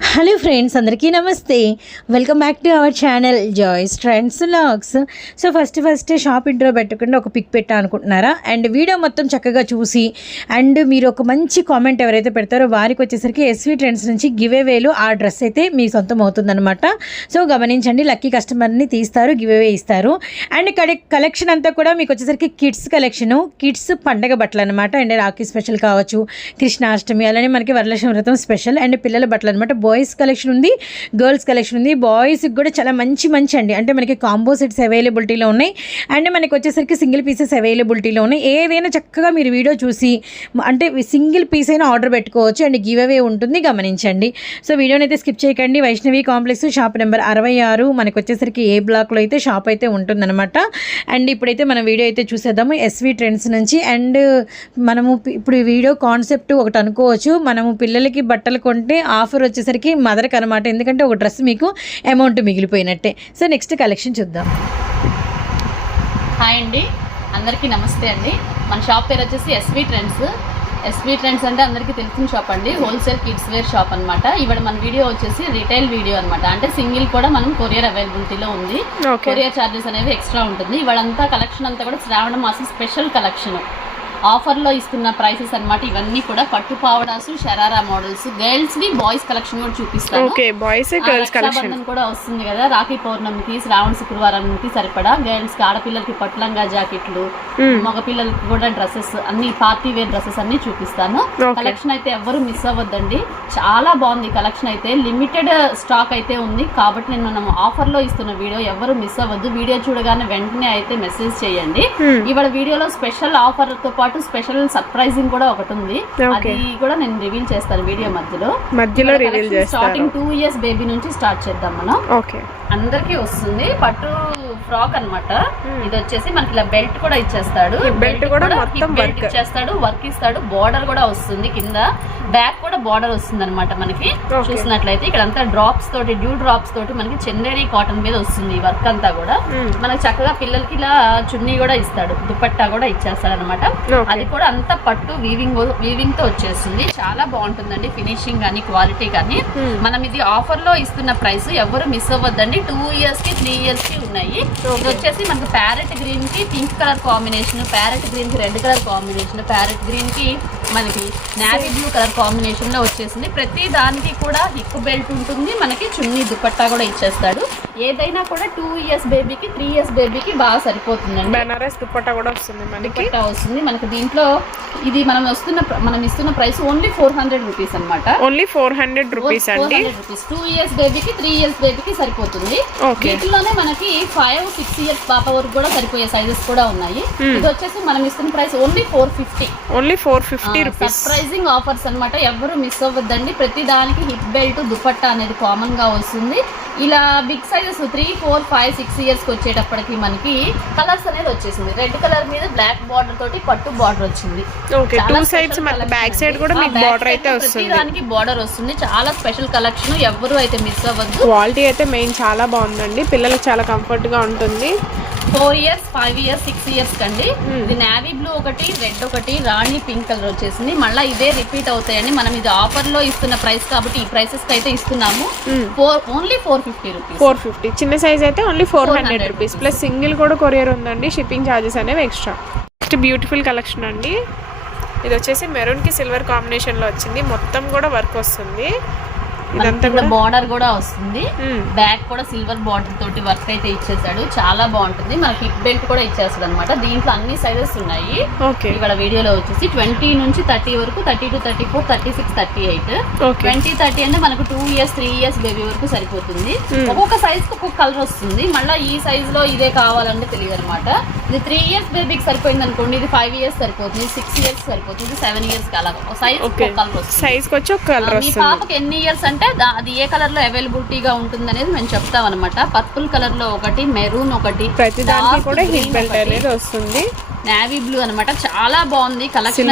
Hello friends అందరికీ నమస్తే. Welcome back to our channel joys trends logs so first first shop intro పెట్టకుండా ఒక pick పెట్టా అనుకుంటున్నారా? అండ్ వీడియో మొత్తం చక్కగా చూసి అండ్ మీరు ఒక మంచి కామెంట్ ఎవరైతే పెడతారో వారికి వచ్చేసరికి ఎస్వీ ట్రెండ్స్ నుంచి గివేవేలు ఆ డ్రెస్ అయితే మీ సొంతం అవుతుందన్నమాట. సో గమనించండి లక్కీ కస్టమర్ని తీస్తారు గివేవే ఇస్తారు. అండ్ ఇక్కడ కలెక్షన్ అంతా కూడా మీకు వచ్చేసరికి కిడ్స్ కలెక్షను కిడ్స్ పండగ బట్టలు అనమాట అండ్ రాఖీ స్పెషల్ కావచ్చు కృష్ణాష్టమి అలానే మనకి వరలక్ష్మి వ్రతం స్పెషల్ అండ్ పిల్లల బట్టలు అనమాట బాయ్స్ కలెక్షన్ ఉంది గర్ల్స్ కలెక్షన్ ఉంది. బాయ్స్కి కూడా చాలా మంచి మంచి అండి. అంటే మనకి కాంబో సెట్స్ అవైలబిలిటీలో ఉన్నాయి. అండ్ మనకి వచ్చేసరికి సింగిల్ పీసెస్ అవైలబిలిటీలో ఉన్నాయి. ఏదైనా చక్కగా మీరు వీడియో చూసి అంటే సింగిల్ పీస్ అయినా ఆర్డర్ పెట్టుకోవచ్చు. అండ్ గివ్ అవే ఉంటుంది గమనించండి. సో వీడియోని అయితే స్కిప్ చేయకండి. వైష్ణవి కాంప్లెక్స్ షాప్ నెంబర్ అరవై ఆరు. మనకు వచ్చేసరికి ఏ బ్లాక్లో అయితే షాప్ అయితే ఉంటుందన్నమాట. అండ్ ఇప్పుడైతే మనం వీడియో అయితే చూసేద్దాము. ఎస్వి ట్రెండ్స్ నుంచి. అండ్ మనము ఇప్పుడు వీడియో కాన్సెప్ట్ ఒకటి అనుకోవచ్చు. మనము పిల్లలకి బట్టలు కొంటే ఆఫర్ వచ్చేసరికి మదర్కి అనమాట ఎందుకంటే ఒక డ్రెస్ మీకు అమౌంట్ మిగిలిపోయినట్టే. సో నెక్స్ట్ కలెక్షన్ చూద్దాం. హాయ్ అండి. అందరికీ నమస్తే అండి. మన షాప్ పేరు వచ్చేసి ఎస్వి ట్రెండ్స్ ఎస్వి ట్రెండ్స్ అంటే అందరికీ తెలిసిన షాప్ అండి. హోల్సేల్ కిడ్స్ వేర్ షాప్ అన్నమాట. ఇవాళ మన వీడియో వచ్చేసి రిటైల్ వీడియో అన్నమాట. అంటే సింగిల్ కూడా మనం కొరియర్ అవైలబిలిటీలో ఉంది. కొరియర్ ఛార్జెస్ అనేవి ఎక్స్ట్రా ఉంటుంది. ఇవాళంతా కలెక్షన్ అంతా కూడా శ్రావణ మాసం స్పెషల్ కలెక్షన్ ఆఫర్లో ఇస్తున్న ప్రైసెస్ అన్నమాట ఇవన్నీ కూడా పట్టు పావడాసు షరారా మోడల్స్. గర్ల్స్ వి బాయ్స్ కలెక్షన్ కూడా చూపిస్తాను. ఓకే బాయ్స్ ఆ, గర్ల్స్ కలెక్షన్ రక్షాబంధన్ కూడా వస్తుంది కదా రాఖీ పౌర్ణమికి శ్రావణ శుక్రవారానికి సరిపడా. గర్ల్స్కి ఆడపిల్లలకి పట్లంగా జాకెట్లు మగ పిల్లలకి కూడా డ్రెస్సెస్ అన్ని పార్టీ వేర్ డ్రెస్సెస్ అన్ని చూపిస్తాను. కలెక్షన్ అయితే ఎవరు మిస్ అవ్వద్దండి. చాలా బాగుంది కలెక్షన్ అయితే. లిమిటెడ్ స్టాక్ అయితే ఉంది. కాబట్టి నేను మనం ఆఫర్లో ఇస్తున్న వీడియో ఎవరు మిస్ అవ్వద్దు. వీడియో చూడగానే వెంటనే అయితే మెసేజ్ చేయండి. ఇవాళ వీడియోలో స్పెషల్ ఆఫర్తో పాటు స్పెషల్ సర్ప్రైజింగ్ కూడా ఒకటి ఉంది. అది కూడా నేను రివీల్ చేస్తాను వీడియో మధ్యలో. మధ్యలో reveal starting two years baby నుంచి స్టార్ట్ చేద్దాం మనం. ఓకే. అందరికీ వస్తుంది. పట్టు ఫ్రాక్ అన్నమాట. ఇది వచ్చేసి మనకి ఇలా బెల్ట్ కూడా ఇచ్చేస్తాడు. belt కూడా మొత్తం బెల్ట్. ఇచ్చేస్తాడు వర్క్ ఇస్తాడు బార్డర్ కూడా వస్తుంది కింద. బ్యాక్ కూడా బార్డర్ వస్తుంది అనమాట మనకి. చూసినట్లయితే ఇక్కడ అంతా డ్రాప్స్ తోటి డ్యూ డ్రాప్స్ తోటి మనకి చందేరి కాటన్ మీద వస్తుంది ఈ వర్క్ అంతా కూడా. మనకి చక్కగా పిల్లలకి ఇలా చున్నీ కూడా ఇస్తాడు. దుపట్టా కూడా ఇచ్చేస్తాడు అనమాట. అది కూడా అంతా పట్టు వీవింగ్ వీవింగ్తో వచ్చేస్తుంది. చాలా బాగుంటుందండి ఫినిషింగ్ కానీ క్వాలిటీ కానీ మనం ఇది ఆఫర్లో ఇస్తున్న ప్రైస్ ఎవరు మిస్ అవ్వద్దండి. టూ ఇయర్స్కి త్రీ ఇయర్స్కి ఉన్నాయి. ఇది వచ్చేసి మనకి ప్యారెట్ గ్రీన్కి పింక్ కలర్ కాంబినేషన్ ప్యారెట్ గ్రీన్కి రెడ్ కలర్ కాంబినేషన్ ప్యారెట్ గ్రీన్కి మనకి నావీ బ్లూ కలర్ కాంబినేషన్లో వచ్చేసింది. ప్రతి దానికి కూడా హిప్ బెల్ట్ ఉంటుంది. మనకి చున్నీ దుపట్టా కూడా ఇచ్చేస్తాడు. ఏదైనా కూడా టూ ఇయర్స్ బేబీకి త్రీ ఇయర్స్ బేబీకి బాగా సరిపోతుందండి. బెనారస్ దుప్పట్టా కూడా వస్తుంది మనకి. దుపట్టా వస్తుంది. మనకి దీంట్లో ఇది మనం వస్తున్న మనం ఇస్తున్న price only four hundred rupees అనమాట ఓన్లీ ఫోర్ హండ్రెడ్ రూపీస్ అండి. రూపీస్ టూ ఇయర్స్ బేబీకి త్రీ ఇయర్స్ బేబీకి సరిపోతుంది. వీటిలోనే మనకి ఫైవ్ సిక్స్ ఇయర్స్ పాప వరకు కూడా సరిపోయే సైజెస్ కూడా ఉన్నాయి. ఇది వచ్చేసి మనం ఇస్తున్న price only four fifty only four fifty rupees surprising offers అన్నమాట. ఎవరు మిస్ అవ్వద్దండి. ప్రతి దానికి హిప్ బెల్ట్ దుపట్టా అనేది కామన్గా వస్తుంది. ఇలా big sizes three four five six ఇయర్స్కి వచ్చేటప్పటికి మనకి కలర్స్ అనేది వచ్చేసింది. రెడ్ కలర్ మీద బ్లాక్ బార్డర్ తోటి పట్టు బార్డర్ వచ్చింది. ఓకే చాలా టూ special సైడ్స్ మనకి collection బ్యాక్ సైడ్. కూడా బార్డర్ అయితే ప్రతి వస్తుంది. దానికి బార్డర్ వస్తుంది. చాలా స్పెషల్ కలెక్షన్ ఎవరు అయితే మిస్ అవ్వద్దు. క్వాలిటీ అయితే మెయిన్ చాలా బాగుందండి. పిల్లలకి చాలా కంఫర్ట్గా ఉంటుంది. Four years five years six years కండి. ఇది నావీ బ్లూ ఒకటి రెడ్ ఒకటి రాణి పింక్ కలర్ వచ్చేసింది. మళ్ళీ ఇదే రిపీట్ అవుతాయండి. మనం ఇది ఆఫర్లో ఇస్తున్న ప్రైస్ కాబట్టి ఈ ప్రైసెస్కి అయితే ఇస్తున్నాము four only four fifty rupees four fifty చిన్న సైజ్ అయితే only four 400 hundred rupees plus single కూడా కొరియర్ ఉందండి. షిప్పింగ్ ఛార్జెస్ అనేవి ఎక్స్ట్రా నెక్స్ట్ బ్యూటిఫుల్ కలెక్షన్ అండి. ఇది వచ్చేసి మెరూన్కి సిల్వర్ కాంబినేషన్లో వచ్చింది. మొత్తం కూడా వర్క్ వస్తుంది. ఇదంతా బార్డర్ కూడా? వస్తుంది. బ్యాక్ కూడా సిల్వర్ బార్డర్ తోటి వర్క్ అయితే ఇచ్చేసాడు చాలా బాగుంటుంది. మనకి హిప్ బెల్ట్ కూడా ఇచ్చేస్తాడు అనమాట దీంట్లో అన్ని సైజెస్ ఉన్నాయి. ఇక్కడ వీడియోలో వచ్చేసి ట్వంటీ నుంచి థర్టీ వరకు thirty two thirty four thirty six thirty eight. Twenty thirty అంటే మనకు two years three years baby వరకు సరిపోతుంది. ఒక్కొక్క సైజ్కి ఒక్కొక్క కలర్ వస్తుంది. మళ్ళీ ఈ సైజ్లో ఇదే కావాలంటే తెలియదు అనమాట ఇది త్రీ ఇయర్స్ బేబీకి సరిపోయింది అనుకోండి ఇది ఫైవ్ ఇయర్స్ సరిపోతుంది సిక్స్ ఇయర్స్ సరిపోతుంది సెవెన్ ఇయర్స్ అలా సైజ్ కలర్ వస్తుంది. సైజ్కి వచ్చి ఒక కలర్ మీ పాపకి ఎన్ని ఇయర్స్ అంటే దా- అది ఏ కలర్లో అవైలబిలిటీగా ఉంటుంది అనేది మేము చెప్తాం అనమాట పర్పుల్ కలర్లో ఒకటి మెరూన్ ఒకటి ప్రతి దానికి కూడా హిప్ బెల్ట్. అనేది వస్తుంది నావీ బ్లూ అన్నమాట. చాలా బాగుంది. కలెక్షన్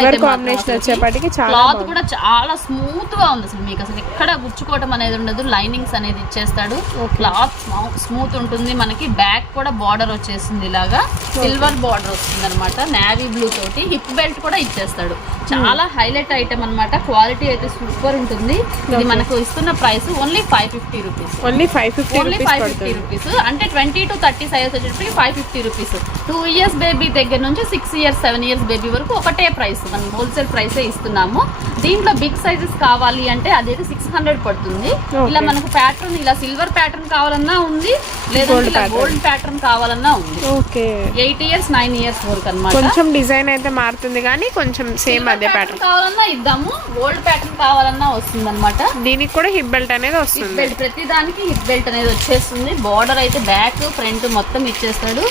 క్లాత్ కూడా చాలా స్మూత్గా ఉంది అసలు మీకు. అసలు ఎక్కడ గుచ్చుకోవటం అనేది ఉండదు. లైనింగ్స్ అనేది ఇచ్చేస్తాడు. క్లాత్ స్మూత్ ఉంటుంది. మనకి బ్యాక్ కూడా బార్డర్ వచ్చేసింది ఇలాగా. సిల్వర్ బార్డర్ వస్తుంది అనమాట నావీ బ్లూ తోటి హిప్ బెల్ట్ కూడా ఇచ్చేస్తాడు. చాలా హైలైట్ ఐటమ్ అన్నమాట. క్వాలిటీ అయితే సూపర్ ఉంటుంది. ఇది మనకు ఇస్తున్న price only five fifty rupees only five fifty only five fifty rupees అంటే ట్వంటీ టు థర్టీ సైజ్ వచ్చేటప్పటికి five fifty rupees two years baby దగ్గర నుంచి six years seven years baby వరకు ఒకటే ప్రైస్ మనం హోల్సేల్ ప్రైసే ఇస్తున్నాము. దీంట్లో బిగ్ సైజెస్ కావాలి అంటే అదైతే సిక్స్ హండ్రెడ్ పడుతుంది. ఇలా మనకు ప్యాటర్న్ ఇలా సిల్వర్ ప్యాటర్న్ కావాలన్నా ఉంది లేదంటే ఇలా గోల్డ్ ప్యాటర్న్ కావాలన్నా ఉంది. Okay eight years nine years వరకు అనమాట కొంచెం డిజైన్ అయితే మారుతుంది కానీ కొంచెం సేమ్ అదే ప్యాటర్న్ కావాలన్నా ఇద్దాము గోల్డ్ ప్యాటర్న్ కావాలన్నా వస్తుంది అనమాట దీనికి కూడా హిప్ బెల్ట్ అనేది వస్తుంది. బెల్ట్ ప్రతి దానికి హిప్ బెల్ట్ అనేది వచ్చేస్తుంది. బార్డర్ అయితే బ్యాక్ ఫ్రంట్ మొత్తం ఇచ్చేస్తాడు.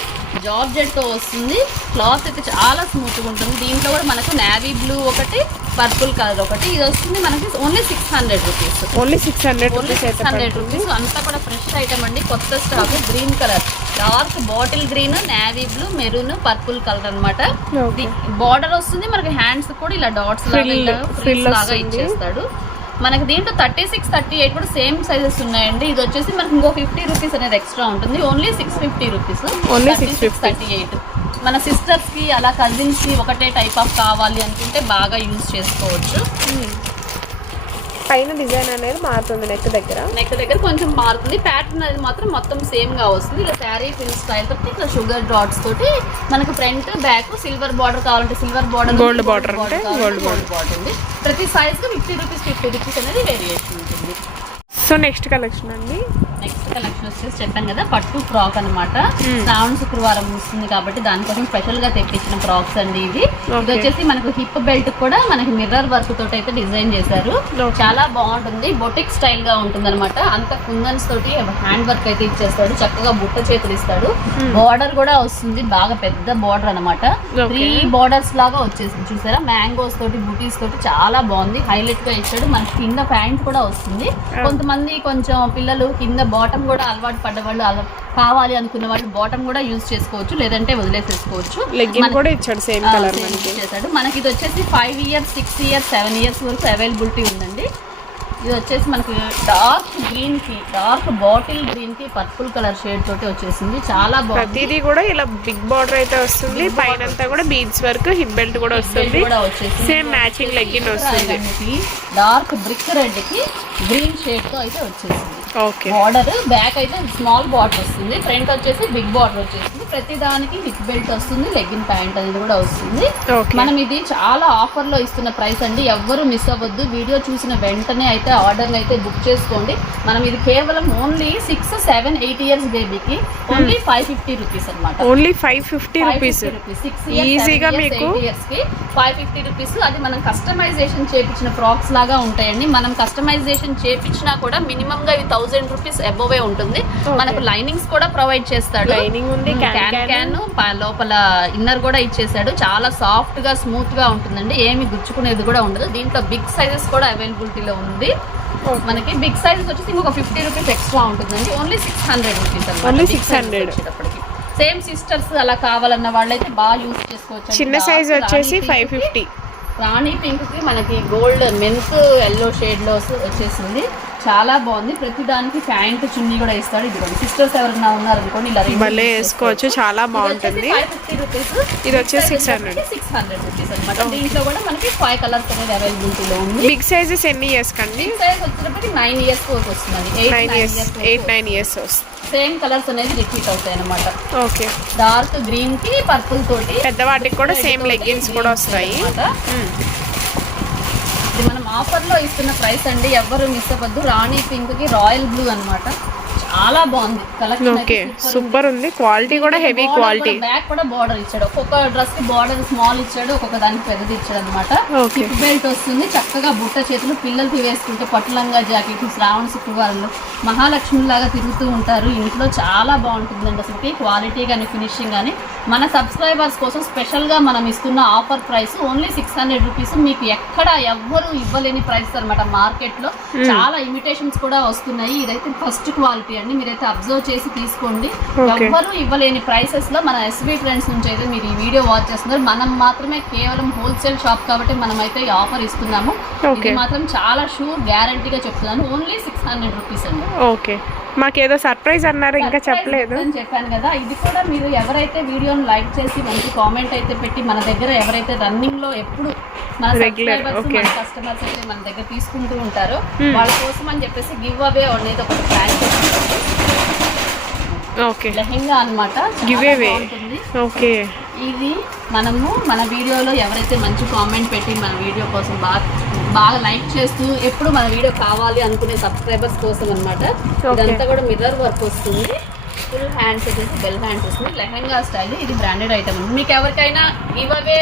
జార్జెట్తో వస్తుంది. క్లాత్ అయితే చాలా స్మూత్గా ఉంటుంది. దీంట్లో కూడా మనకు నావీ బ్లూ ఒకటి పర్పుల్ కలర్ ఒకటి. ఇది వస్తుంది మనకి only six hundred rupees. Only six hundred only six hundred rupees. అంతా కూడా ఫ్రెష్ ఐటమ్ అండి. కొత్త stock green colour dark bottle green navy blue maroon purple colour అనమాట బార్డర్ వస్తుంది. మనకి హ్యాండ్స్ కూడా ఇలా డాట్స్ లాగా. ఇచ్చేస్తాడు. మనకి దీంట్లో థర్టీ సిక్స్ థర్టీ ఎయిట్ కూడా సేమ్ సైజెస్ ఉన్నాయండి. ఇది వచ్చేసి మనకి ఇంకో ఫిఫ్టీ రూపీస్ అనేది ఎక్స్ట్రా ఉంటుంది. Only six fifty rupees. Only six 650. Thirty eight. మన సిస్టర్స్కి అలా కజిన్స్కి ఒకటే టైప్ ఆఫ్ కావాలి అనుకుంటే బాగా యూజ్ చేసుకోవచ్చు. పైన డిజైన్ అనేది మారుతుంది నెక్ దగ్గర. నెక్ దగ్గర కొంచెం మారుతుంది. ప్యాటర్న్ అనేది మాత్రం మొత్తం సేమ్గా వస్తుంది. ఇలా శారీ ఫిల్ స్టైల్ తోటి ఇట్లా షుగర్ డాట్స్ తోటి మనకు ఫ్రంట్ బ్యాక్ సిల్వర్ బార్డర్ కావాలంటే సిల్వర్ బార్డర్ అంటే gold గోల్డ్ బార్డర్ ఉంది. ప్రతి సైజ్కి ఫిఫ్టీ రూపీస్ ఫిఫ్టీ రూపీస్ అనేది వేరియేషన్ ఉంటుంది. సో నెక్స్ట్ కలెక్షన్ అండి. నెక్స్ట్ కలెక్షన్ వచ్చేసి చెప్పాను కదా పట్టు ఫ్రాక్ అనమాట శ్రావణ శుక్రవారం వస్తుంది కాబట్టి దానికోసం స్పెషల్గా తెప్పించిన ఫ్రాక్స్ అండి ఇది ఇది వచ్చేసి మనకు హిప్ బెల్ట్ కూడా మనకి మిర్రర్ వర్క్ తోటి అయితే డిజైన్ చేశారు. చాలా బాగుంటుంది. బొటిక్ స్టైల్గా ఉంటుంది అనమాట అంత కుందన్స్ తోటి హ్యాండ్ వర్క్ అయితే ఇచ్చేస్తాడు. చక్కగా బుట్ట చేతులు ఇస్తాడు. బార్డర్ కూడా వస్తుంది. బాగా పెద్ద బార్డర్ అనమాట. త్రీ బార్డర్స్ లాగా వచ్చేసింది. చూసారా? మ్యాంగోస్ తోటి బుటీస్ తోటి చాలా బాగుంది. హైలైట్గా ఇచ్చాడు. మనకి కింద ప్యాంట్ కూడా వస్తుంది. కొంతమంది కొంచెం పిల్లలు కింద బాటమ్ కూడా అలవాటు పడ్డ వాళ్ళు అల- కావాలి అనుకున్న వాళ్ళు బాటమ్ కూడా యూజ్ చేసుకోవచ్చు లేదంటే వదిలేసేసుకోవచ్చు. కూడా ఇచ్చాడు సేమ్ కలర్ same మనకి. ఇది వచ్చేసి five years six years seven years వరకు అవైలబిలిటీ ఉందండి. ఇది వచ్చేసి మనకి డార్క్ గ్రీన్కి డార్క్ బాటిల్ గ్రీన్కి పర్పుల్ కలర్ షేడ్ తోటి వచ్చేసింది. చాలా బాగుంది. కూడా ఇలా బిగ్ బార్డర్ అయితే వస్తుంది పైన అంతా కూడా బీడ్స్ వరకు హిప్ బెల్ట్ కూడా వస్తుంది. సేమ్ మ్యాచింగ్ లెగ్గిన్ వస్తుంది. డార్క్ బ్రిక్ రెడ్కి గ్రీన్ షేడ్తో అయితే వచ్చేసింది. బార్డర్ బ్యాక్ అయితే స్మాల్ బార్డర్ వస్తుంది. ఫ్రంట్ వచ్చేసి బిగ్ బార్డర్ వచ్చేసింది ప్రతి దానికి హిప్ బెల్ట్ వస్తుంది. లెగ్గిన్ ప్యాంట్ అనేది కూడా వస్తుంది. మనం ఇది చాలా ఆఫర్లో ఇస్తున్న ప్రైస్ అండి. ఎవ్వరు మిస్ అవ్వద్దు. వీడియో చూసిన వెంటనే అయితే ఆర్డర్ అయితే బుక్ చేసుకోండి. మనం ఇది కేవలం only six seven eight years బేబీకి ఓన్లీ ఫైవ్ ఫిఫ్టీ రూపీస్ అనమాట ఓన్లీ ఫైవ్ ఫిఫ్టీ రూపీస్. ఈజీగా మీకు ఫైవ్ ఫిఫ్టీ రూపీస్. అది మనం కస్టమైజేషన్ చేపించిన ఫ్రాక్స్ లాగా ఉంటాయండి. మనం కస్టమైజేషన్ చేపించినా కూడా మినిమం గా ఇవి థౌసండ్ రూపీస్ అబోవే ఉంటుంది. మనకు లైనింగ్స్ కూడా ప్రొవైడ్ చేస్తాడు. లైనింగ్ ఉంది క్యాన్ క్యాన్ లోపల ఇన్నర్ కూడా ఇచ్చేసాడు. చాలా సాఫ్ట్గా స్మూత్గా ఉంటుందండి. ఏమి గుచ్చుకునేది కూడా ఉండదు. దీంట్లో బిగ్ సైజెస్ కూడా అవైలబిలిటీలో ఉంది. మనకి బిగ్ సైజెస్ వచ్చేసి ఇంకొక ఫిఫ్టీ రూపీస్ ఎక్స్ట్రా ఉంటుందండి. Only six hundred rupees Only 600. Same sisters అలా కావాలన్న వాళ్ళైతే బాగా యూస్ చేసుకోవచ్చు. చిన్న సైజ్ వచ్చేసి ఫైవ్ ఫిఫ్టీ. రాణి పింక్కి మనకి గోల్డ్ మెంత్ ఎల్లో షేడ్లో వస్తు- వచ్చేసింది. చాలా బాగుంది. ప్రతి దానికి ప్యాంట్ చున్నీ కూడా ఇస్తాడు. ఇది సిస్టర్స్ ఎవరైనా ఉన్నారు అనుకోండి ఇలా భలే వేసుకోవచ్చు. చాలా బాగుంటుంది. ఇది వచ్చేసి 600. సిక్స్ హండ్రెడ్ రూపీస్ అనమాట దీంట్లో కూడా మనకి ఫైవ్ కలర్స్ అనేది అవైలబిలిటీలో ఉంది. బిగ్ సైజెస్ ఎన్ని ఇయర్స్ కండి? సైజ్ వచ్చేటప్పటికి నైన్ ఇయర్స్ వరకు వస్తుందండి nine years eight nine years వస్తుంది. సేమ్ కలర్స్ అనేది రిపీట్ అవుతాయి అనమాట ఓకే. డార్క్ గ్రీన్కి పర్పుల్ తోటి పెద్దవాటికి కూడా సేమ్ లెగ్గిన్స్ కూడా వస్తాయి. ఇది మనం ఆఫర్లో ఇస్తున్న ప్రైస్ అండి. ఎవ్వరు మిస్ అవ్వద్దు. రాణి పింక్కి రాయల్ బ్లూ అన్నమాట. చాలా బాగుంది. కలెక్షన్ ఓకే సూపర్ ఉంది. క్వాలిటీ కూడా హెవీ క్వాలిటీ బ్యాక్ కూడా బార్డర్ ఇచ్చాడు. ఒక్కొక్క డ్రెస్కి బార్డర్ స్మాల్ ఇచ్చాడు ఒక్కొక్క దానికి పెద్దది ఇచ్చాడు అనమాట బెల్ట్ వస్తుంది. చక్కగా బుట్ట చేతులు పిల్లలకి వేసుకుంటే పట్టులంగా జాకెట్ శ్రావణ శుక్రవారంలో మహాలక్ష్మి లాగా తిరుగుతూ ఉంటారు. ఇంట్లో చాలా బాగుంటుందండి. అసలు క్వాలిటీ కానీ ఫినిషింగ్ కానీ మన సబ్స్క్రైబర్స్ కోసం స్పెషల్గా మనం ఇస్తున్న offer price only six hundred rupees మీకు ఎక్కడ ఎవ్వరు ఇవ్వలేని ప్రైస్ అనమాట మార్కెట్లో. చాలా ఇమిటేషన్స్ కూడా వస్తున్నాయి. ఇదైతే ఫస్ట్ క్వాలిటీ అండి. మీరైతే అబ్జర్వ్ చేసి తీసుకోండి. ఎవ్వరు ఇవ్వలేని ప్రైసెస్లో మన ఎస్బీ ఫ్రెండ్స్ నుంచి అయితే మీరు ఈ వీడియో వాచ్ చేస్తున్నారు. మనం మాత్రమే కేవలం హోల్సేల్ షాప్ కాబట్టి మనం అయితే ఈ ఆఫర్ ఇస్తున్నాము. ఇది. మాత్రం చాలా షూర్ గ్యారంటీగా చెప్తున్నాను. ఓన్లీ సిక్స్ హండ్రెడ్ రూపీస్ అండి. ఓకే మాకేదో సర్ప్రైజ్ అన్నారు ఇంకా చెప్పలేదు. అని చెప్పాను కదా. ఇది కూడా మీరు ఎవరైతే వీడియోని లైక్ చేసి మంచి కామెంట్ అయితే పెట్టి మన దగ్గర ఎవరైతే రన్నింగ్లో ఎప్పుడు మన సబ్స్క్రైబర్స్ కస్టమర్స్ అయితే మన దగ్గర తీసుకుంటూ ఉంటారో వాళ్ళ కోసం అని చెప్పేసి గివ్ అవే అనేది ఒకటి ప్లాన్ చేస్తున్నాము ఓకే లెహెంగా Give away. బాగుంటుంది. ఓకే ఇది మనము మన వీడియోలో ఎవరైతే మంచి కామెంట్ పెట్టి మన వీడియో కోసం బాగా బాగా లైక్ చేస్తూ ఎప్పుడు మన వీడియో కావాలి అనుకునే సబ్స్క్రైబర్స్ కోసం అన్నమాట. ఇదంతా కూడా మిర్రర్ వర్క్ వస్తుంది. ఫుల్ హ్యాండ్స్ వచ్చేసి బెల్ హ్యాండ్స్ వస్తుంది. లెహంగా స్టైల్ ఇది బ్రాండెడ్ ఐటమ్ మీకు ఎవరికైనా ఇవే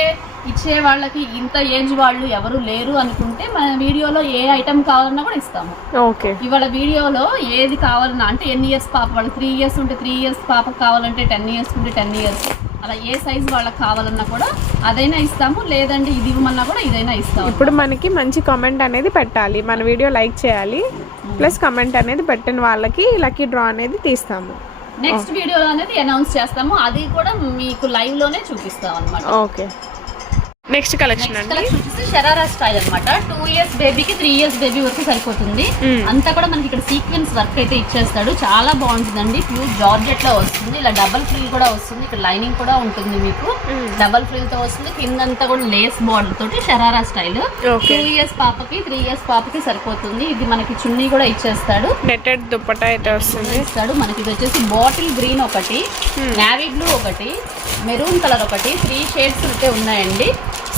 ఇచ్చే వాళ్ళకి ఇంత ఏజ్ వాళ్ళు ఎవరు లేరు అనుకుంటే మన వీడియోలో ఏ ఐటమ్ కావాలన్నా కూడా ఇస్తాము. ఓకే ఇవాళ వీడియోలో ఏది కావాలన్నా అంటే ఎన్ని ఇయర్స్ పాప వాళ్ళు త్రీ ఇయర్స్ ఉంటే త్రీ ఇయర్స్ పాపకు కావాలంటే టెన్ ఇయర్స్ ఉంటే టెన్ ఇయర్స్ అలా ఏ సైజ్ వాళ్ళకి కావాలన్నా కూడా అదైనా ఇస్తాము లేదంటే ఇది ఇవ్వమన్నా కూడా ఇదైనా ఇస్తాము. ఇప్పుడు మనకి మంచి కామెంట్ అనేది పెట్టాలి. మన వీడియో లైక్ చేయాలి. ప్లస్ కమెంట్ అనేది పెట్టిన వాళ్ళకి లక్కీ డ్రా అనేది తీస్తాము. నెక్స్ట్ వీడియోలో అనేది అనౌన్స్ చేస్తాము. అది కూడా మీకు లైవ్లోనే చూపిస్తాం అనమాట ఓకే నెక్స్ట్ కలెక్షన్ అండి. షరారా స్టైల్ అన్నమాట. టూ ఇయర్స్ బేబీకి త్రీ ఇయర్స్ బేబీ వరకు సరిపోతుంది. Mm. అంతా కూడా మనకి ఇక్కడ సీక్వెన్స్ వర్క్ అయితే ఇచ్చేస్తాడు. చాలా బాగుంటుందండి. ప్యూర్ జార్జెట్లో వస్తుంది. ఇలా డబల్ ఫ్రిల్ కూడా వస్తుంది. ఇక్కడ లైనింగ్ కూడా ఉంటుంది మీకు. డబల్ ఫ్రిల్తో వస్తుంది. కిందంతా కూడా లేస్ బార్డర్ తోటి షరారా స్టైల్. టూ ఇయర్స్ పాపకి త్రీ ఇయర్స్ పాపకి సరిపోతుంది. ఇది మనకి చున్నీ కూడా ఇచ్చేస్తాడు. నెట్టెడ్ దుప్పటా అయితే వస్తుంది. ఇస్తాడు మనకి ఇది వచ్చేసి బాటిల్ గ్రీన్ ఒకటి. నావీ బ్లూ ఒకటి. మెరూన్ కలర్ ఒకటి త్రీ షేడ్స్ అయితే ఉన్నాయండి.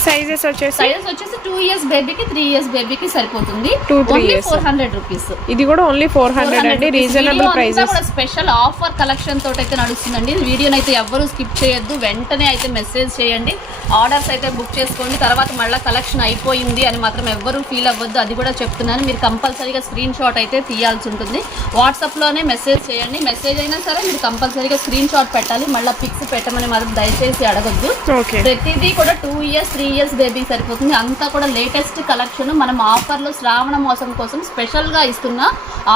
సైజెస్ వచ్చేసి? సైజెస్ వచ్చేసి టూ ఇయర్స్ బేబీకి త్రీ ఇయర్స్ బేబీకి సరిపోతుంది. Three only years. Four hundred rupees ఇది కూడా ఓన్లీ ఫోర్ హండ్రెడ్ అండి. రీజనబుల్ ప్రైజెస్ కూడా స్పెషల్ ఆఫర్ కలెక్షన్ తోటి అయితే నడుస్తుందండి వీడియోని అయితే ఎవ్వరు స్కిప్ చేయొద్దు. వెంటనే అయితే మెసేజ్ చేయండి. ఆర్డర్స్ అయితే బుక్ చేసుకోండి. తర్వాత మళ్ళీ కలెక్షన్ అయిపోయింది అని మాత్రం ఎవ్వరు ఫీల్ అవ్వద్దు. అది కూడా చెప్తున్నాను. మీరు కంపల్సరీగా స్క్రీన్ షాట్ అయితే తీయాల్సి ఉంటుంది. వాట్సాప్లోనే మెసేజ్ చేయండి. మెసేజ్ అయినా సరే మీరు కంపల్సరీగా స్క్రీన్ షాట్ పెట్టాలి. మళ్ళీ పిక్స్ పెట్టమని మాత్రం దయచేసి అడగొద్దు. ప్రతిదీ కూడా two years three years baby సరిపోతుంది. అంతా కూడా లేటెస్ట్ కలెక్షన్. మనం ఆఫర్లో శ్రావణ మోసం కోసం స్పెషల్గా ఇస్తున్న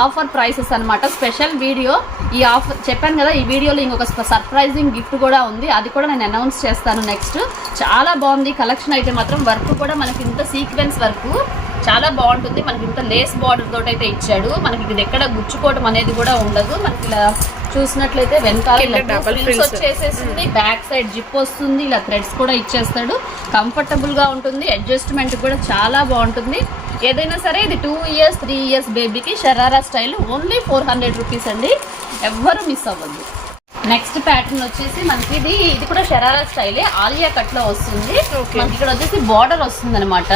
ఆఫర్ ప్రైసెస్ అన్నమాట. Special video. ఈ ఆఫర్ చెప్పాను కదా ఈ వీడియోలో ఇంకొక సర్ప్రైజింగ్ గిఫ్ట్ కూడా ఉంది. అది కూడా నేను అనౌన్స్ చేస్తాను నెక్స్ట్. చాలా బాగుంది. కలెక్షన్ అయితే మాత్రం వర్క్ కూడా మనకి ఇంత సీక్వెన్స్ వర్క్ చాలా బాగుంటుంది. మనకి ఇంత లేస్ బార్డర్ తోటైతే అయితే ఇచ్చాడు. మనకి ఇది ఎక్కడ గుచ్చుకోవడం అనేది కూడా ఉండదు. మనకి ఇలా చూసినట్లయితే వెనకాల frills. వచ్చేసేసింది. బ్యాక్ సైడ్ జిప్ వస్తుంది. ఇలా థ్రెడ్స్ కూడా ఇచ్చేస్తాడు. కంఫర్టబుల్గా ఉంటుంది. అడ్జస్ట్మెంట్ కూడా చాలా బాగుంటుంది. ఏదైనా సరే ఇది టూ ఇయర్స్ త్రీ ఇయర్స్ బేబీకి sharara style only four hundred rupees అండి. ఎవ్వరు మిస్ అవ్వద్దు. నెక్స్ట్ ప్యాటర్న్ వచ్చేసి మనకి ఇది ఇది కూడా షరారా స్టైలే ఆలియా కట్లో వస్తుంది. మనకి ఇక్కడ వచ్చేసి బార్డర్ వస్తుంది అనమాట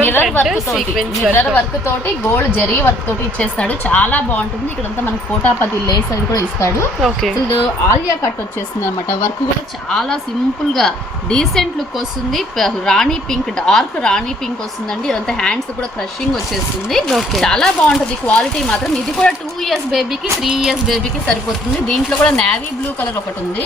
మిర్రర్ వర్క్ తోటి మిర్రర్. వర్క్ తోటి గోల్డ్ జరీ వర్క్ తోటి ఇచ్చేస్తాడు. చాలా బాగుంటుంది. ఇక్కడంతా మనకి కోటాపతి లేస్ అది కూడా ఇస్తాడు. ఆలియా కట్ వచ్చేస్తుంది అనమాట వర్క్ కూడా చాలా సింపుల్గా డీసెంట్ లుక్ వస్తుంది. Rani pink dark rani pink వస్తుందండి. ఇదంతా హ్యాండ్స్ కూడా క్రషింగ్ వచ్చేస్తుంది. చాలా బాగుంటుంది. క్వాలిటీ మాత్రం. ఇది కూడా టూ ఇయర్స్ బేబీకి త్రీ ఇయర్స్ బేబీకి సరిపోతుంది. దీంట్లో కూడా నావీ బ్లూ కలర్ ఒకటి ఉంది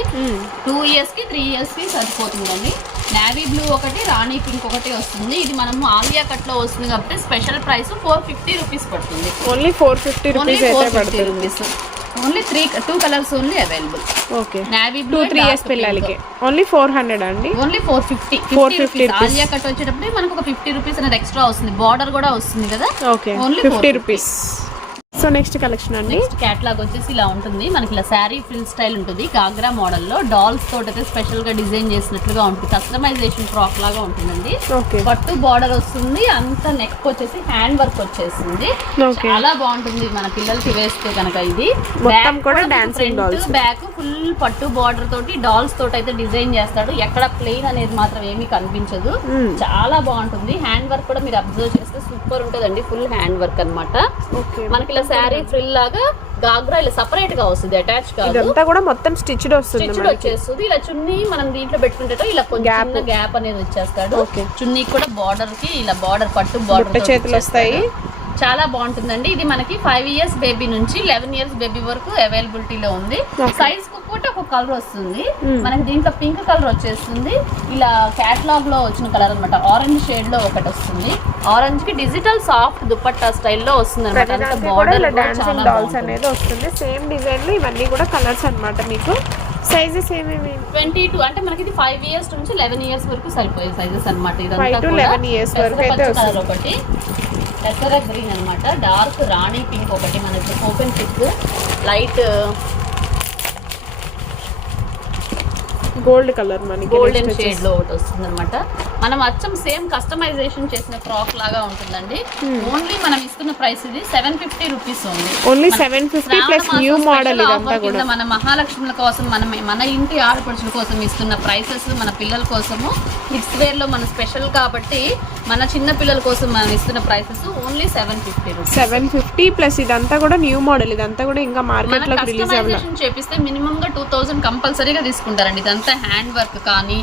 టూ ఇయర్స్కి త్రీ ఇయర్స్కి సరిపోతుందండి. నావీ బ్లూ ఒకటి రాణి పింక్ ఒకటి వస్తుంది. ఇది మనము ఆలియా కట్లో వస్తుంది కాబట్టి special price four fifty rupees పడుతుంది. Only four fifty only rupees rupees only three two colours only available okay navy blue three years పిల్లలకి. ఓన్లీ ఫోర్ హండ్రెడ్ అండి? Only four fifty 450 four fifty. Alia cut వచ్చేటప్పుడు మనకు ఒక fifty rupees అనేది extra వస్తుంది. Border కూడా వస్తుంది కదా? Okay Only fifty 450. Rupees so next collection అండి. నెక్స్ట్ క్యాట్లాగ్ వచ్చేసి ఇలా ఉంటుంది. మనకి ఇలా శారీ ఫ్రిల్ స్టైల్ ఉంటుంది. గాగ్రా మోడల్లో డాల్స్ తోటి అయితే స్పెషల్గా డిజైన్ చేసినట్లుగా ఉంటుంది. కస్టమైజేషన్ ఫ్రాక్ లాగా ఉంటుందండి. పట్టు బార్డర్ వస్తుంది. అంత నెక్ వచ్చేసి హ్యాండ్ వర్క్ వచ్చేస్తుంది. Okay. చాలా బాగుంటుంది. మన పిల్లలకి వేస్తే కనుక ఇది. మొత్తం కూడా. బ్యాక్ ఫుల్ పట్టు బార్డర్ తోటి డాల్స్ తోటి అయితే డిజైన్ చేస్తాడు. ఎక్కడ ప్లెయిన్ అనేది మాత్రం ఏమీ కనిపించదు. Mm. చాలా బాగుంటుంది. హ్యాండ్ వర్క్ కూడా మీరు అబ్జర్వ్ చేస్తే సూపర్ ఉంటుందండి. ఫుల్ హ్యాండ్ వర్క్ అన్నమాట. ఓకే మనకి ఇలా శారీ ఫ్రిల్ లాగా గాగ్రా ఇలా సపరేట్గా వస్తుంది అటాచ్ కాదు. ఇదంతా కూడా మొత్తం స్టిచ్డ్ వస్తుంది స్టిచ్ మనకి. వచ్చేస్తుంది. ఇలా చున్నీ మనం దీంట్లో పెట్టుకుంటే ఇలా కొంచెం. చిన్న గ్యాప్ అనేది వచ్చేస్తాడు. చున్నీకి కూడా బార్డర్కి ఇలా బార్డర్ పట్టు బార్డర్ చేతులు వస్తాయి. చాలా బాగుంటుందండి. ఇది మనకి ఫైవ్ ఇయర్స్ బేబీ నుంచి లెవెన్ ఇయర్స్ బేబీ వరకు అవైలబిలిటీలో ఉంది. సైజ్ ఒక కలర్ వస్తుంది. మనకి దీంట్లో పింక్ కలర్ వచ్చేస్తుంది. ఇలా క్యాటలాగ్లో వచ్చిన కలర్ అన్నమాట. ఆరెంజ్ షేడ్లో ఒకటి వస్తుంది. ఆరెంజ్కి డిజిటల్ సాఫ్ట్ దుపట్టా స్టైల్లో వస్తుంది అనమాట బార్డర్ డాన్సింగ్ డాల్స్ అనేది వస్తుంది. సేమ్ డిజైన్లో ఇవన్నీ కూడా కలర్స్ అన్నమాట మీకు. సైజెస్ ఏమేమి? ట్వంటీ టూ అంటే మనకి ఇది ఫైవ్ ఇయర్స్ నుంచి లెవెన్ ఇయర్స్ వరకు సరిపోయే సైజెస్ అనమాట ఇదంతా 11 years వరకు అయితే కలర్ ఒకటి పెసర గ్రీన్ అన్నమాట. డార్క్ రాణి పింక్ ఒకటి మనకి open pink light gold colour మనకి గోల్డెన్ next షేడ్లో ఒకటి వస్తుంది అనమాట మనం అచ్చం సేమ్ కస్టమైజేషన్ చేసిన ఫ్రాక్ లాగా ఉంటుందండి. ఓన్లీ మనం ఇస్తున్న ప్రైస్ ఇది సెవెన్ ఫిఫ్టీ రూపీస్ ఉంది only seven fifty plus new model కూడా. మన మహాలక్ష్ముల కోసం మన మన ఇంటి ఆడపడుచుల కోసం ఇస్తున్న ప్రైసెస్ మన పిల్లల కోసము. కిడ్స్ వేర్లో మన స్పెషల్ కాబట్టి మన చిన్న పిల్లల కోసం మనం ఇస్తున్న prices only seven fifty rupees seven fifty plus ఇదంతా కూడా న్యూ మోడల్ ఇదంతా కూడా ఇంకా మార్కెట్లోకి రిలీజ్ చేపిస్తే మినిమం గా టూ థౌసండ్ కంపల్సరీగా తీసుకుంటారండి. ఇదంతా హ్యాండ్ వర్క్ కానీ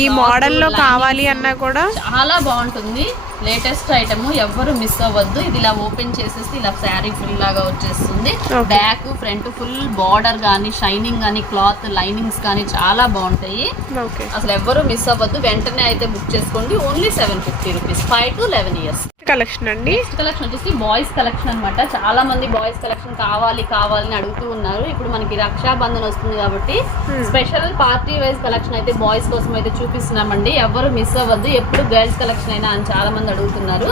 ఈ మోడల్లో కావాలి అన్నా కూడా? చాలా బాగుంటుంది. లేటెస్ట్ ఐటమ్ ఎవ్వరు మిస్ అవ్వద్దు. ఇది ఇలా ఓపెన్ చేసేసి ఇలా శారీ ఫుల్ లాగా వచ్చేస్తుంది. బ్యాక్ ఫ్రంట్ ఫుల్ బార్డర్ కానీ షైనింగ్ కానీ క్లాత్ లైనింగ్స్ కానీ చాలా బాగుంటాయి. అసలు ఎవ్వరు మిస్ అవ్వద్దు. వెంటనే అయితే బుక్ చేసుకోండి. Only seven fifty rupees five to eleven years collection అండి? నెక్స్ట్ కలెక్షన్ వచ్చేసి బాయ్స్ కలెక్షన్ అన్నమాట. చాలా మంది బాయ్స్ కలెక్షన్ కావాలి కావాలి అని అడుగుతూ ఉన్నారు. ఇప్పుడు మనకి రక్షాబంధన్ వస్తుంది కాబట్టి స్పెషల్ పార్టీ వైజ్ కలెక్షన్ అయితే బాయ్స్ కోసం అయితే చూపిస్తున్నామండి. ఎవరు మిస్ అవ్వద్దు. ఎప్పుడు గర్ల్స్ కలెక్షన్ అయినా అని చాలా మంది అడుగుతున్నారు.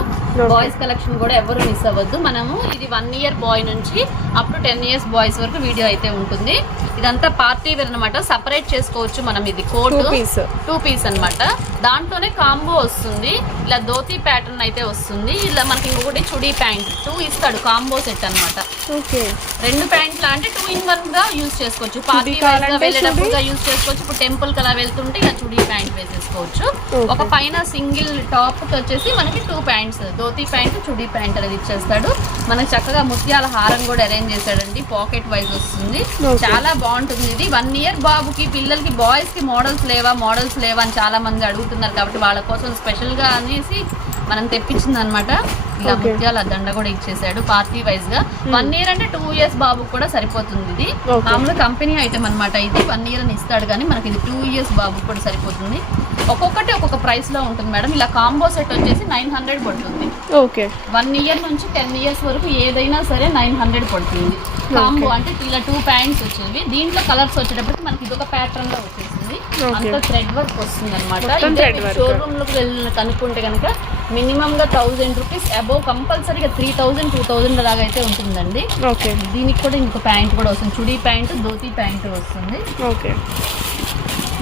బాయ్స్ కలెక్షన్ కూడా ఎవరు మిస్ అవ్వద్దు. మనము ఇది వన్ ఇయర్ బాయ్ నుంచి up to ten years boys వరకు వీడియో అయితే ఉంటుంది. ఇదంతా పార్టీ వేర్ అనమాట సపరేట్ చేసుకోవచ్చు మనం ఇది coat two piece two piece అన్నమాట. దాంట్లోనే కాంబో వస్తుంది. ఇలా ధోతి ప్యాటర్న్ అయితే వస్తుంది. ఇలా మనకి ఇంకొకటి చుడీ ప్యాంట్ టూ ఇస్తాడు కాంబో సెట్ అన్నమాట. ఓకే. రెండు ప్యాంట్లు అంటే టూ ఇన్ వన్గా యూజ్ చేసుకోవచ్చు. పార్టీ వైజ్గా వెళ్ళేటప్పుడు యూజ్ చేసుకోవచ్చు. ఇప్పుడు టెంపుల్ కలా వెళ్తుంటే ఇలా చుడీ ప్యాంట్ వేసేసుకోవచ్చు. ఒక పైన సింగిల్ టాప్ వచ్చేసి మనకి two pants dhoti pant chudi pant అనేది ఇచ్చేస్తాడు. మనకి చక్కగా ముత్యాల హారం కూడా అరేంజ్ చేశాడండి. పాకెట్ వైజ్ వస్తుంది. చాలా బాగుంటుంది ఇది. వన్ ఇయర్ బాబుకి పిల్లలకి బాయ్స్కి మోడల్స్ లేవా మోడల్స్ లేవా అని చాలా మంది అడుగుతున్నారు కాబట్టి వాళ్ళ కోసం స్పెషల్గా అనేసి మనం తెప్పించింది అనమాట ఇలా. ముత్యాల దండ కూడా ఇచ్చేసాడు పార్టీ వైజ్గా. వన్ ఇయర్ అంటే టూ ఇయర్స్ బాబుకి కూడా సరిపోతుంది ఇది. మామూలు కంపెనీ ఐటమ్ అన్నమాట ఇది. వన్ ఇయర్ అని ఇస్తాడు కానీ మనకి ఇది టూ ఇయర్స్ బాబుకి కూడా సరిపోతుంది. ఒక్కొక్కటి ఒక్కొక్క ప్రైస్లో ఉంటుంది మేడం. ఇలా కాంబో సెట్ వచ్చేసి నైన్ హండ్రెడ్ పడుతుంది. ఓకే. వన్ ఇయర్ నుంచి టెన్ ఇయర్స్ వరకు ఏదైనా సరే నైన్ హండ్రెడ్ పడుతుంది. కాంబో అంటే ఇలా టూ ప్యాంట్స్ వచ్చేవి. దీంట్లో కలర్స్ వచ్చేటప్పటికి మనకి ఇదొక ప్యాటర్న్లో వచ్చేసింది. అంత థ్రెడ్ వర్క్ వస్తుంది అనమాట. షోరూమ్లోకి వెళ్ళిన కనుక్కుంటే కనుక మినిమం గా థౌసండ్ రూపీస్ అబౌవ్ కంపల్సరీగా త్రీ థౌసండ్ టూ థౌసండ్ లాగా అయితే ఉంటుందండి. ఓకే. దీనికి కూడా ఇంకో ప్యాంట్ కూడా వస్తుంది. చుడీ ప్యాంట్ ధోతి ప్యాంట్ వస్తుంది. ఓకే.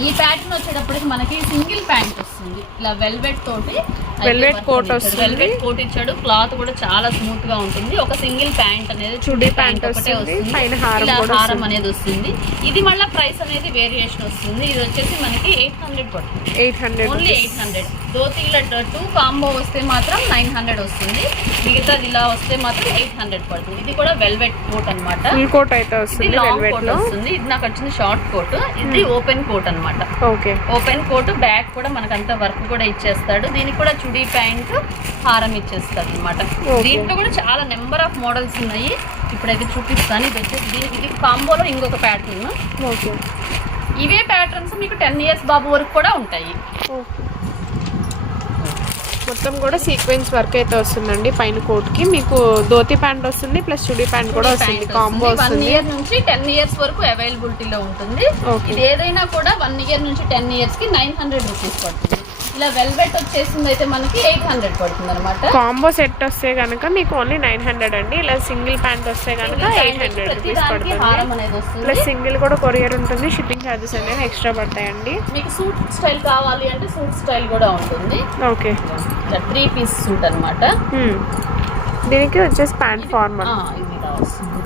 ఈ ప్యాటర్న్ వచ్చేటప్పటికి మనకి సింగిల్ ప్యాంట్ వస్తుంది. ఇలా వెల్వెట్ తోటి Velvet coat వస్తుంది. వెల్వెట్ కోట్ ఇచ్చాడు. క్లాత్ కూడా చాలా స్మూత్గా ఉంటుంది. ఒక సింగిల్ ప్యాంట్ అనేది చుడీ ప్యాంట్ ఒకటే వస్తుంది. పైన హారం అనేది వస్తుంది. ఇది మళ్ళీ ప్రైస్ అనేది వేరియేషన్ వస్తుంది. ఇది వచ్చేసి మనకి ఎయిట్ హండ్రెడ్ పడుతుంది. Eight hundred only eight hundred ధోతీల two combo వస్తే మాత్రం నైన్ హండ్రెడ్ వస్తుంది. మిగతాది ఇలా వస్తే మాత్రం ఎయిట్ హండ్రెడ్ పడుతుంది. ఇది కూడా వెల్వెట్ కోట్ అన్నమాట. ఫుల్ కోట్ అయితే వస్తుంది లాంగ్ వెల్వెట్ కోట్ వస్తుంది. ఇది నాకు వచ్చింది షార్ట్ కోట్ ఇది ఓపెన్ కోట్ అన్నమాట. ఓకే ఓపెన్ కోట్ బ్యాక్ కూడా మనకంతా వర్క్ కూడా ఇచ్చేస్తాడు. దీనికి కూడా చుడీ ప్యాంట్ హారం ఇచ్చేస్తాడు అనమాట. దీంట్లో కూడా చాలా నెంబర్ ఆఫ్ మోడల్స్ ఉన్నాయి. ఇప్పుడైతే చూపిస్తాను. ఇది వచ్చేసి దీనికి ఇది కాంబోలో ఇంకొక ప్యాటర్న్. ఇవే ప్యాటర్న్స్ మీకు టెన్ ఇయర్స్ బాబు వరకు కూడా ఉంటాయి. మొత్తం కూడా సీక్వెన్స్ వర్క్ అయితే వస్తుందండి పైన కోట్కి మీకు ధోతి ప్యాంట్ వస్తుంది ప్లస్ చుడీ ప్యాంట్ కూడా వస్తుంది. కాంబో వన్ ఇయర్ నుంచి టెన్ ఇయర్స్ వరకు అవైలబిలిటీలో ఉంటుంది. ఇది ఏదైనా కూడా వన్ ఇయర్ నుంచి టెన్ ఇయర్స్కి నైన్ హండ్రెడ్ రూపీస్ పడుతుంది. ఇలా వెల్వెట్ వచ్చేసింది అయితే మనకి ఎయిట్ హండ్రెడ్ పడుతుంది అనమాట కాంబో సెట్ వస్తే కనుక మీకు ఓన్లీ నైన్ హండ్రెడ్ అండి ఇలా సింగిల్ ప్యాంట్ వస్తే కనుక ఎయిట్ హండ్రెడ్ రూపీస్ పడుతుంది. ప్లస్ సింగిల్ కూడా కొరియర్ ఉంటుంది షిప్పింగ్ ఛార్జెస్ అనేవి ఎక్స్ట్రా పడతాయండి. మీకు సూట్ స్టైల్ కావాలి అంటే సూట్ స్టైల్ కూడా ఉంటుంది. ఓకే. త్రీ పీస్ సూట్ అన్నమాట. Hmm. దీనికి వచ్చేసి ప్యాంట్ ఫార్మల్. ఇది వస్తుంది.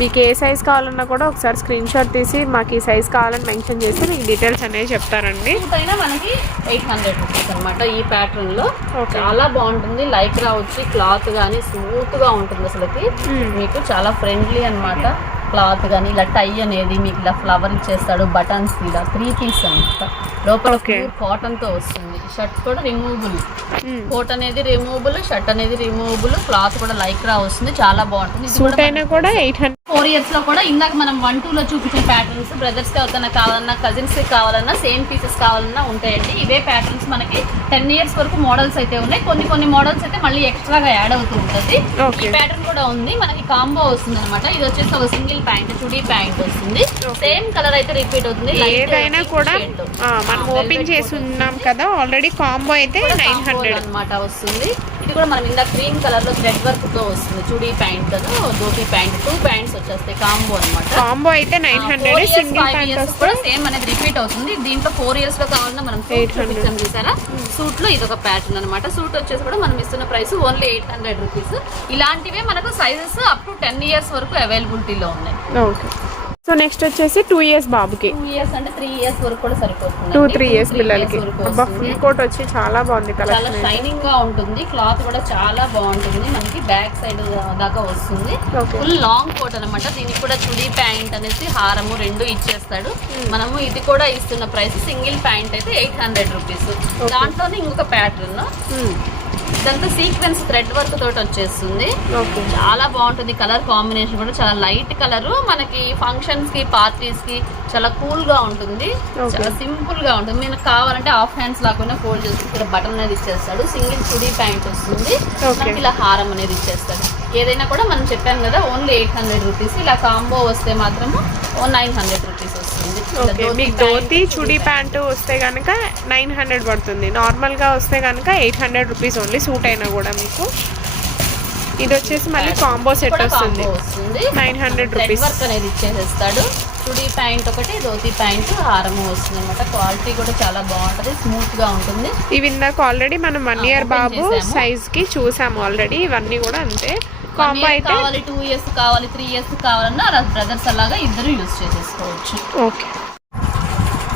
మీకు ఏ సైజ్ కావాలన్నా కూడా ఒకసారి స్క్రీన్ షాట్ తీసి మాకు ఈ సైజ్ కావాలని మెన్షన్ చేస్తే మీకు డీటెయిల్స్ అనేవి చెప్తారండి. అయినా మనకి ఎయిట్ హండ్రెడ్ రూపీస్ అనమాట ఈ ప్యాటర్న్లో. Okay. చాలా బాగుంటుంది. లైక్రా వచ్చి క్లాత్ కానీ స్మూత్గా ఉంటుంది అసలుకి. Hmm. మీకు చాలా ఫ్రెండ్లీ అన్నమాట. క్లాత్ కానీ ఇలా టై అనేది మీకు ఇలా ఫ్లవర్ ఇచ్చేస్తాడు బటన్స్ ఇలా త్రీ పీస్ అనమాట లోపల. కాటన్తో వస్తుంది. షర్ట్ కూడా రిమూవబుల్. కోట్ అనేది రిమూవబుల్ షర్ట్ అనేది రిమూవబుల్ క్లాత్ కూడా లైక్రా వస్తుంది. చాలా బాగుంటుంది. కూడా ఎయిట్ ఫోర్ ఇయర్స్లో కూడా ఇందాక మనం వన్ టూ లో చూపించిన ప్యాటర్న్స్ బ్రదర్స్కి ఎవరికైనా కావాలన్నా కజిన్స్కి కావాలన్నా సేమ్ పీసెస్ కావాలన్నా ఉంటాయండి. ఇవే ప్యాటర్న్స్ మనకి టెన్ ఇయర్స్ వరకు మోడల్స్ అయితే ఉన్నాయి. కొన్ని కొన్ని మోడల్స్ అయితే మళ్ళీ ఎక్స్ట్రాగా యాడ్ అవుతూ ఉంటుంది. ఈ ప్యాటర్న్ కూడా ఉంది. మనకి కాంబో వస్తుంది అనమాట ఇది వచ్చేసి ఒక సింగిల్ ప్యాంట్ చుడీ ప్యాంట్ వస్తుంది. సేమ్ కలర్ అయితే రిపీట్ అవుతుంది. ఏదైనా కూడా మనం ఓపెన్ చేసి ఉన్నాం కదా ఆల్రెడీ కాంబో అయితే నైన్ హండ్రెడ్ అనమాట వస్తుంది. ఇది కూడా మనం ఇందా క్రీమ్ కలర్లో థ్రెడ్ వర్క్తో వస్తుంది. Chudi pant dhoti pant. Two pants వచ్చేస్తాయి కాంబో అనమాట కాంబో అయితే నైన్ హండ్రెడ్ సింగిల్ ప్యాంట్ వస్తే కూడా సేమ్ అనేది రిపీట్ అవుతుంది. దీంట్లో ఫోర్ ఇయర్స్లో కావాలన్నా మనం సూట్ 800. చూపించాం చూసారా? సూట్లో ఇది ఒక ప్యాటర్న్ అనమాట సూట్ వచ్చేసి కూడా మనం ఇస్తున్న price only eight hundred rupees ఇలాంటివే మనకు sizes up to ten years వరకు అవైలబిలిటీలో ఉన్నాయి. ఓకే సో నెక్స్ట్ వచ్చేసి టూ ఇయర్స్ బాబుకి. టూ ఇయర్స్ అంటే త్రీ ఇయర్స్ వరకు కూడా సరిపోతుంది టూ త్రీ ఇయర్స్ పిల్లలకి. అబ్బా ఫుల్ కోట్ వచ్చి చాలా బాగుంది చాలా షైనింగ్గా ఉంటుంది. క్లాత్ కూడా చాలా బాగుంటుంది. మనకి బ్యాక్ సైడ్ దాకా వస్తుంది. ఫుల్ లాంగ్ కోట్ అనమాట దీనికి కూడా చుడీ ప్యాంట్ అనేసి హారము రెండు ఇచ్చేస్తాడు. మనము ఇది కూడా ఇస్తున్న ప్రైస్ సింగిల్ ప్యాంట్ అయితే ఎయిట్ హండ్రెడ్ రూపీస్ దాంట్లోనే ఇంకొక ప్యాటర్న్ ఇదంతా సీక్వెన్స్ థ్రెడ్ వర్క్ తోటి వచ్చేస్తుంది. చాలా బాగుంటుంది కలర్ కాంబినేషన్ కూడా. చాలా లైట్ కలర్ మనకి ఫంక్షన్స్కి పార్టీస్కి చాలా కూల్గా ఉంటుంది. చాలా సింపుల్గా ఉంటుంది. మీకు కావాలంటే హాఫ్ హ్యాండ్స్ లాగా ఫోల్డ్ చేసి ఇక్కడ బటన్ అనేది ఇచ్చేస్తాడు. సింగిల్ చుడీ ప్యాంట్ వస్తుంది. మనకి ఇలా హారం అనేది ఇచ్చేస్తాడు. ఏదైనా కూడా మనం చెప్పాం కదా ఓన్లీ ఎయిట్ హండ్రెడ్ రూపీస్ ఇలా కాంబో వస్తే మాత్రము నైన్ హండ్రెడ్ ఓకే మీకు ధోతి చుడీ ప్యాంటు. వస్తే కనుక నైన్ హండ్రెడ్ పడుతుంది. నార్మల్గా వస్తే కనుక eight hundred rupees only suit అయినా కూడా మీకు. ఇది వచ్చేసి మళ్ళీ కాంబో సెట్ వస్తుంది. combo వస్తుంది. 900 థ్రెడ్ rupees. వర్క్ అనేది ఇచ్చేసేస్తాడు. చుడీ ప్యాంట్ ఒకటి ధోతి ప్యాంట్ హారము వస్తుంది అనమాట క్వాలిటీ కూడా చాలా బాగుంటది స్మూత్గా ఉంటుంది. ఇవి ఇందాక ఆల్రెడీ మనం వన్ ఇయర్ బాబు. సైజ్కి చూసాము ఆల్రెడీ ఇవన్నీ కూడా అంతే. కాంబో అయితే కావాలి టూ ఇయర్స్ కావాలి త్రీ ఇయర్స్ కావాలన్నా బ్రదర్స్ అలాగా ఇద్దరు యూస్ చేసేసుకోవచ్చు. ఓకే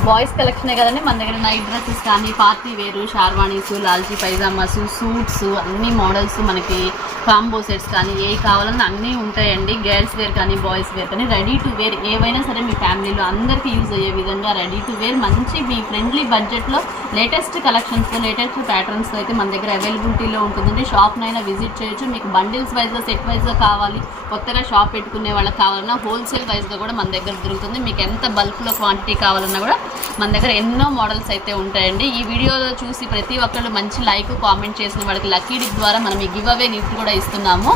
బాయ్స్ కలెక్షనే కదండి. మన దగ్గర నైట్ డ్రెస్సెస్ కానీ పార్టీ వేరు షార్వాణీస్ లాల్చీ పైజామాస్ సూట్స్ అన్ని మోడల్స్ మనకి కాంబో సెట్స్ కానీ ఏ కావాలన్నా అన్నీ ఉంటాయండి. గర్ల్స్ వేర్ కానీ బాయ్స్ వేర్ కానీ రెడీ టు వేర్ ఏవైనా సరే మీ ఫ్యామిలీలో అందరికీ యూజ్ అయ్యే విధంగా రెడీ టు వేర్ మంచి మీ ఫ్రెండ్లీ బడ్జెట్లో లేటెస్ట్ కలెక్షన్స్ లేటెస్ట్ ప్యాటర్న్స్ అయితే మన దగ్గర అవైలబిలిటీలో ఉంటుందండి. షాప్నైనా విజిట్ చేయొచ్చు. మీకు బండిల్స్ వైజ్గా సెట్ వైజ్గా కావాలి కొత్తగా షాప్ పెట్టుకునే వాళ్ళకి కావాలన్నా హోల్సేల్ వైజ్గా కూడా మన దగ్గర దొరుకుతుంది. మీకు ఎంత బల్క్లో క్వాంటిటీ కావాలన్నా కూడా మన దగ్గర ఎన్నో మోడల్స్ అయితే ఉంటాయండి. ఈ వీడియోలో చూసి ప్రతి ఒక్కళ్ళు మంచి లైక్ కామెంట్ చేసిన వాళ్ళకి లక్కీ డిప్ ద్వారా మనం ఈ గివ్ అవే గిఫ్ట్ కూడా ఇస్తున్నాము.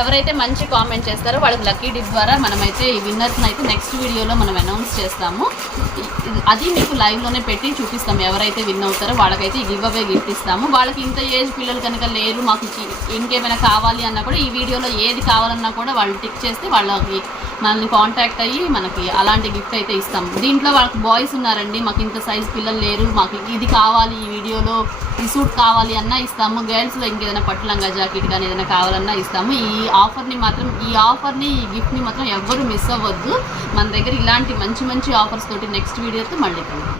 ఎవరైతే మంచి కామెంట్ చేస్తారో వాళ్ళకి లక్కీ డిప్ ద్వారా మనమైతే ఈ విన్నర్స్ని అయితే నెక్స్ట్ వీడియోలో మనం అనౌన్స్ చేస్తాము. అది మీకు లైవ్లోనే పెట్టి చూపిస్తాము ఎవరైతే విన్ అవుతారో వాళ్ళకైతే ఈ గివ్ అవే గిఫ్ట్ ఇస్తాము. వాళ్ళకి ఇంత ఏజ్ పిల్లలు కనుక లేరు మాకు ఇంకేమైనా కావాలి అన్నా కూడా ఈ వీడియోలో ఏది కావాలన్నా కూడా వాళ్ళు టిక్ చేస్తే వాళ్ళకి మనల్ని కాంటాక్ట్ అయ్యి మనకి అలాంటి గిఫ్ట్ అయితే ఇస్తాం. దీంట్లో వాళ్ళకి బాయ్స్ ఉన్నారండి మాకు ఇంత సైజ్ పిల్లలు లేరు మాకు ఇది కావాలి ఈ వీడియోలో ఈ సూట్ కావాలి అన్నా ఇస్తాము. గర్ల్స్లో ఇంకేదైనా పట్టు లంగా జాకెట్ కానీ ఏదైనా కావాలన్నా ఇస్తాము. ఈ ఆఫర్ని మాత్రం ఈ ఆఫర్ని ఈ గిఫ్ట్ని మాత్రం ఎవ్వరు మిస్ అవ్వద్దు. మన దగ్గర ఇలాంటి మంచి మంచి ఆఫర్స్ తోటి నెక్స్ట్ వీడియోతో మళ్ళీ కలుద్దాం.